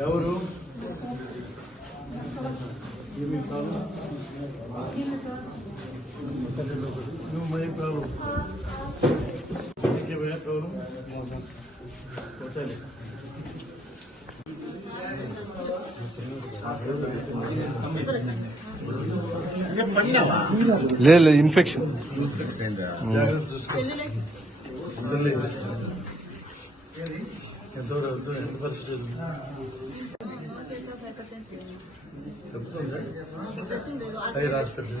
ఎవరు నువ్వు మరి ప్రాబ్లం నీకే భయ ప్రాబ్లం లేదు ఇన్ఫెక్షన్ ఎంతవరకు ఎంత పరిస్థితి అవి రాసి పెట్టిన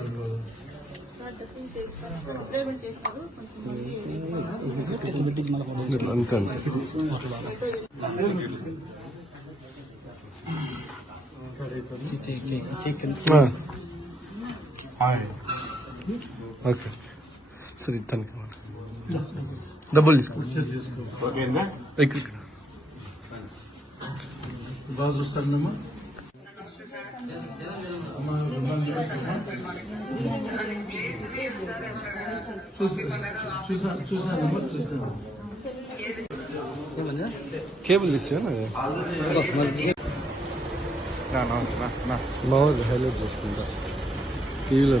అంతే ఓకే సరే తనకి డబ్బులు తీసుకో ఇక్కడ బాగా చూస్తానమ్మా చూసానమ్మా చూసాను కేబుల్ తీసా బాగుంది హైలైట్ చేసుకుంటా టీవీలో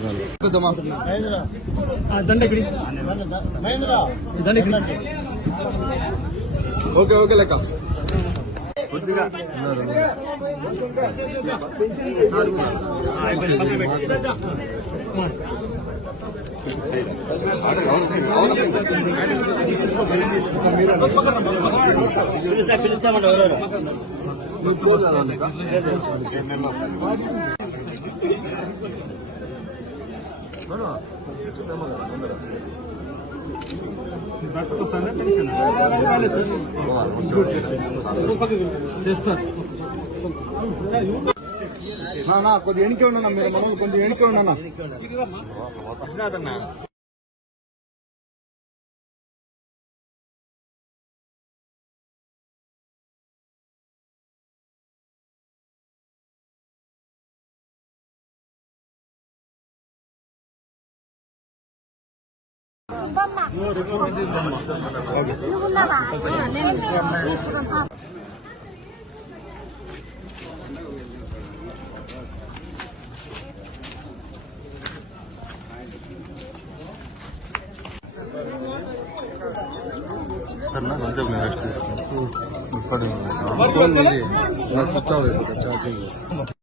ఓకే ఓకే లెక్క కొద్దిగా కొద్దిగా ఎన్నికే ఉన్నా మీరు మమ్మల్ని కొంచెం ఎన్నికే ఉన్నా స్విచ్ ఆఫ్ అయిపోతుంది ఛార్జింగ్